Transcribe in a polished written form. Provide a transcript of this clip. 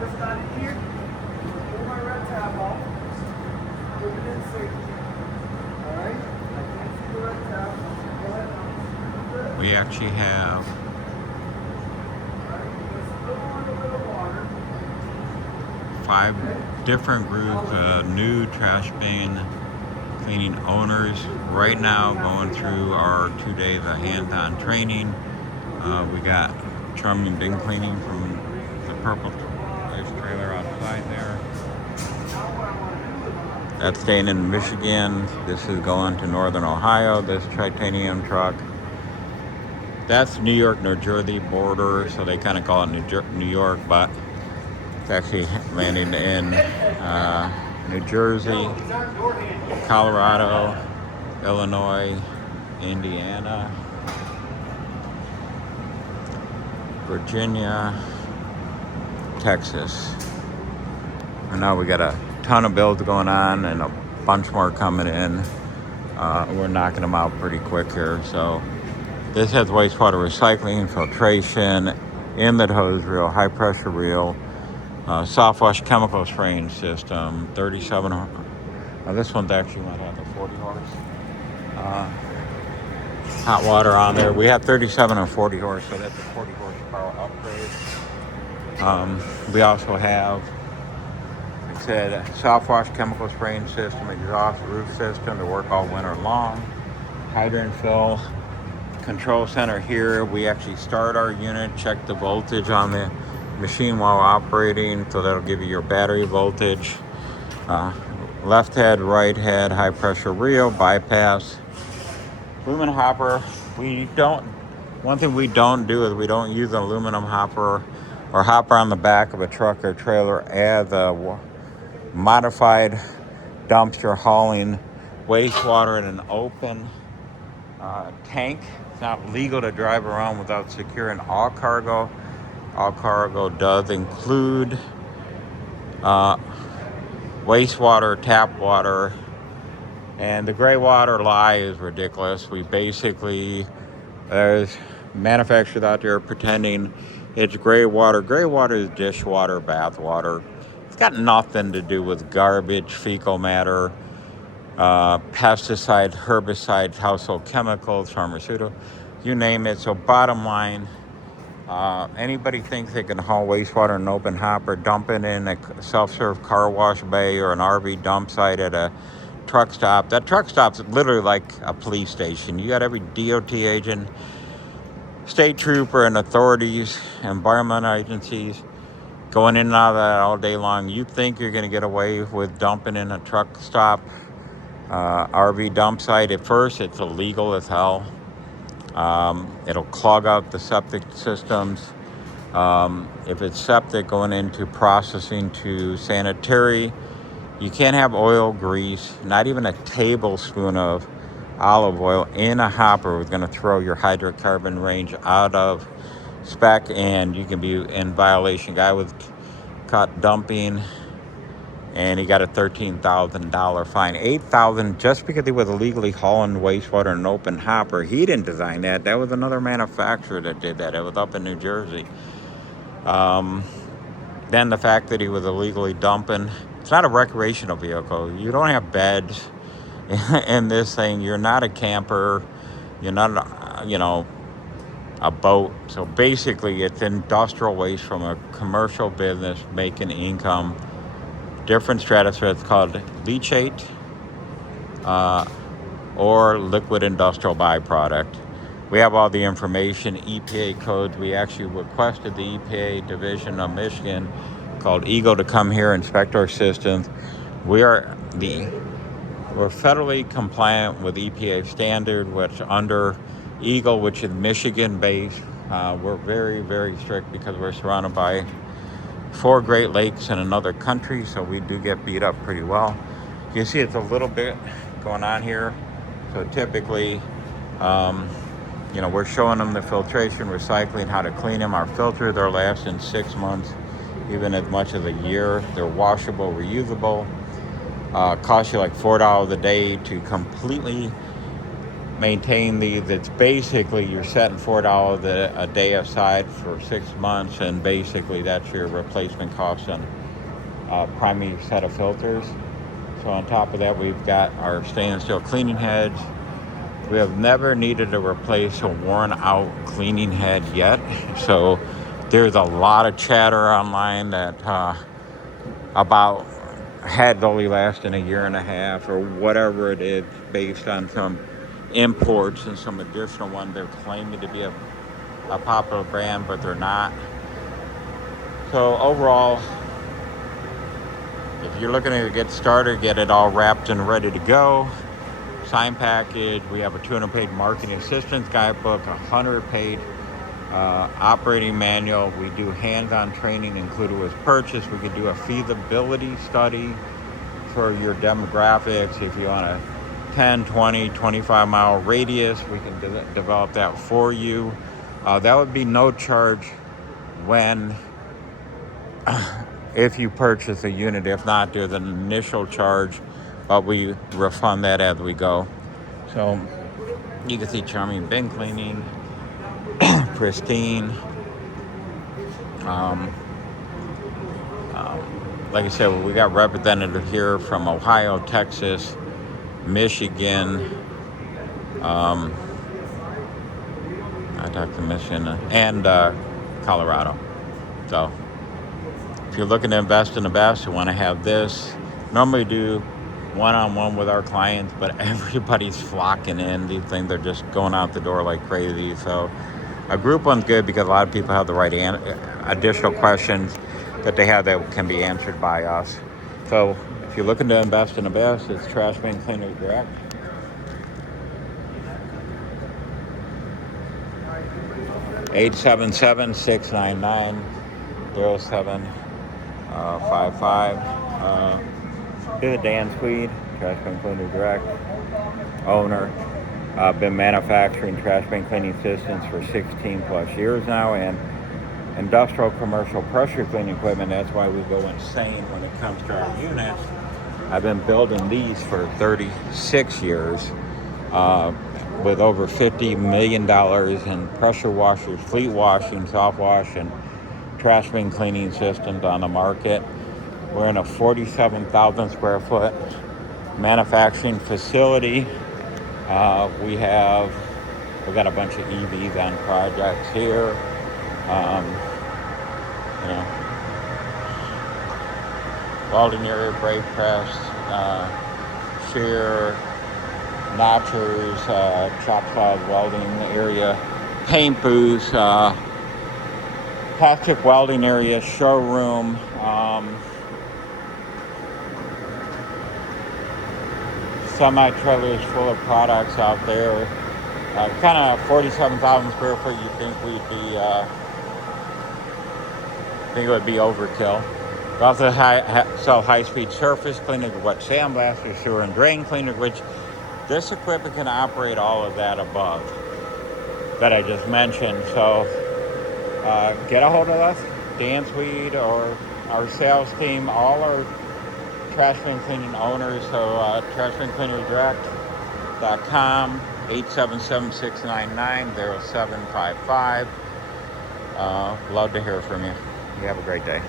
just got in here. Pull my red tab off. Put it in safety. Alright? I can't see the red tab. Go ahead. We actually have Alright, just a little bit of water. 5 different groups of new trash bin cleaning owners right now going through our 2 days of hands-on training. We got charming bin cleaning from the purple ice trailer outside there. That's staying in Michigan. This is going to Northern Ohio, this titanium truck. That's New York, New Jersey border, so they kind of call it New York, but it's actually landing in New Jersey, Colorado, Illinois, Indiana, Virginia, Texas. And now we got a ton of builds going on and a bunch more coming in. We're knocking them out pretty quick here. So this has wastewater recycling, filtration, inlet hose reel, high pressure reel, soft wash chemical spraying system, 37. This one's actually might have the 40 horse. Hot water on there. We have 37 and 40 horse, so that's a 40 horsepower upgrade. We also have, like I said, a soft wash chemical spraying system, exhaust roof system to work all winter long, hydrant fill, control center here. We actually start our unit, check the voltage on the machine while operating, so that'll give you your battery voltage. Left head, right head, high pressure reel, bypass, aluminum hopper. One thing we don't do is we don't use an aluminum hopper or hopper on the back of a truck or trailer as a modified dumpster hauling wastewater in an open tank. It's not legal to drive around without securing all cargo. All cargo does include wastewater, tap water, and the gray water lie is ridiculous. There's manufacturers out there pretending it's gray water. Gray water is dishwater, bath water. It's got nothing to do with garbage, fecal matter, pesticides, herbicides, household chemicals, pharmaceutical, you name it. So bottom line, anybody thinks they can haul wastewater in an open hopper, dump it in a self-serve car wash bay or an RV dump site at a truck stop. That truck stop's literally like a police station. You got every DOT agent, state trooper, and authorities, environmental agencies going in and out of that all day long. You think you're going to get away with dumping in a truck stop, RV dump site. At first, it's illegal as hell. It'll clog out the septic systems. If it's septic going into processing to sanitary, you can't have oil, grease, not even a tablespoon of olive oil in a hopper is going to throw your hydrocarbon range out of spec, and you can be in violation. Guy was caught dumping, and he got a $13,000 fine. $8,000 just because he was illegally hauling wastewater in an open hopper. He didn't design that. That was another manufacturer that did that. It was up in New Jersey. Then the fact that he was illegally dumping. It's not a recreational vehicle. You don't have beds in this thing. You're not a camper. You're not, a boat. So basically, it's industrial waste from a commercial business making income. Different stratosphere. It's called leachate or liquid industrial byproduct. We have all the information, EPA codes. We actually requested the EPA division of Michigan called EGLE to come here and inspect our systems. We're federally compliant with EPA standard, which under EGLE, which is Michigan-based. We're very, very strict because we're surrounded by 4 Great Lakes in another country, so we do get beat up pretty well. You see it's a little bit going on here. So typically, we're showing them the filtration, recycling, how to clean them. Our filters are lasting 6 months, even as much as a year. They're washable, reusable. Cost you like $4 a day to completely maintain these. It's basically you're setting $4 a day aside for 6 months, and basically that's your replacement cost on primary set of filters. So on top of that, we've got our stainless steel cleaning heads. We have never needed to replace a worn out cleaning head yet. So there's a lot of chatter online that about heads only lasting a year and a half or whatever it is, based on some imports and some additional one they're claiming to be a popular brand, but they're not. So overall, if you're looking to get started, get it all wrapped and ready to go, sign package, we have a 200-page marketing assistance guidebook, a 100-page operating manual. We do hands-on training included with purchase. We can do a feasibility study for your demographics. If you want a 10, 20, 25-mile radius, we can develop that for you. That would be no charge when if you purchase a unit. If not, there's an initial charge, but we refund that as we go. So you can see Charming Bin Cleaning, Pristine. Like I said, we got representatives here from Ohio, Texas, Michigan. I talked to Michigan and Colorado. So if you're looking to invest in the best, you want to have this. Normally do one-on-one with our clients, but everybody's flocking in. These things are just going out the door like crazy. So a group one's good because a lot of people have the right additional questions that they have that can be answered by us. So if you're looking to invest in the best, it's Trash Bin Cleaners Direct. Eight 777-699-0755. This is Dan Swede, Trash Bin Cleaners Direct, owner. I've been manufacturing trash bin cleaning systems for 16 plus years now, and industrial commercial pressure cleaning equipment. That's why we go insane when it comes to our units. I've been building these for 36 years with over $50 million in pressure washers, fleet washing, soft wash, and trash bin cleaning systems on the market. We're in a 47,000 square foot manufacturing facility. We got a bunch of EVs on projects here. Welding area, brake press, shear, notchers, chop saws, welding area, paint booths, plastic welding area, showroom, semi-trailers full of products out there. Kind of 47,000 square foot, you think it would be overkill. We also sell high-speed surface cleaner, wet sandblaster, sewer and drain cleaner, which this equipment can operate all of that above that I just mentioned. So get a hold of us, Dan Swede, or our sales team, all our trash bin cleaning owners. So trashbincleanersdirect.com, 877-699-0755. Love to hear from you. You have a great day.